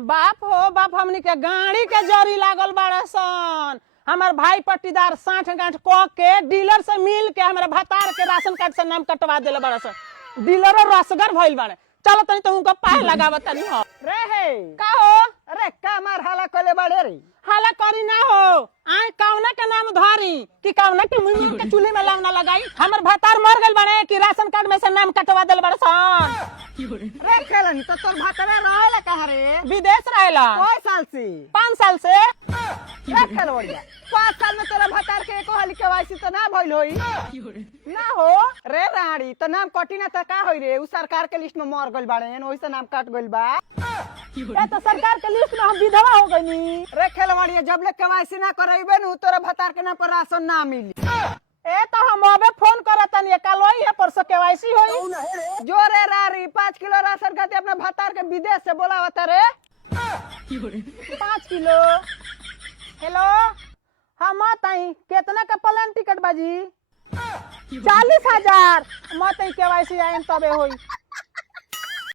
बाप हो बाप, हमनी के गाड़ी के जरी लागल बाड़ा सन। हमार भाई पट्टीदार 60 गांठ क के डीलर से मिल के हमारा भतार के राशन कार्ड से नाम कटवा देले बाड़ा सन। डीलर रसगर भइल बाड़े। चलो तनी तो उनका पाए लगावत तनी हो रे हे का हो। अरे का मार हाला कले बाड़े रे। हाला करी ना हो, आए कौना के नाम धरी कि कौना के मुंह के चूल्हे में लांग ना लगाई। हमर भतार मर गइल बाड़े कि राशन कार्ड में से नाम कटवा देले बाड़ा सन। रे खेलन तो तोर भातरा रहेला कहां रे? विदेश रहेला। कोई साल से? 5 साल से। रे खेलवड़िया 5 साल में तेरा भतार के एको हाली केवाईसी तो ना भइल होई ना हो रे राड़ी। तो नाम कटी ना त का होई रे? उ सरकार के लिस्ट में मर गइल बाड़े ओही से नाम कट गइल बा। ए तो सरकार के लिस्ट में हम विधवा हो गइनी। रे खेलवड़िया जब ले केवाईसी ना करइबे न तोरा भतार के नाम पर राशन ना मिली। ए तो हम अबे फोन करतनी कलवई है परसों केवाईसी होई। जो रे रारी 5 किलो राशन खाती अपने भतार के विदेश से बोलावत रे। 5 किलो। हेलो हाँ मत आई, कितना का प्लेन टिकट बाजी? 40,000। मत आई केवाईसी आएम तबे होई।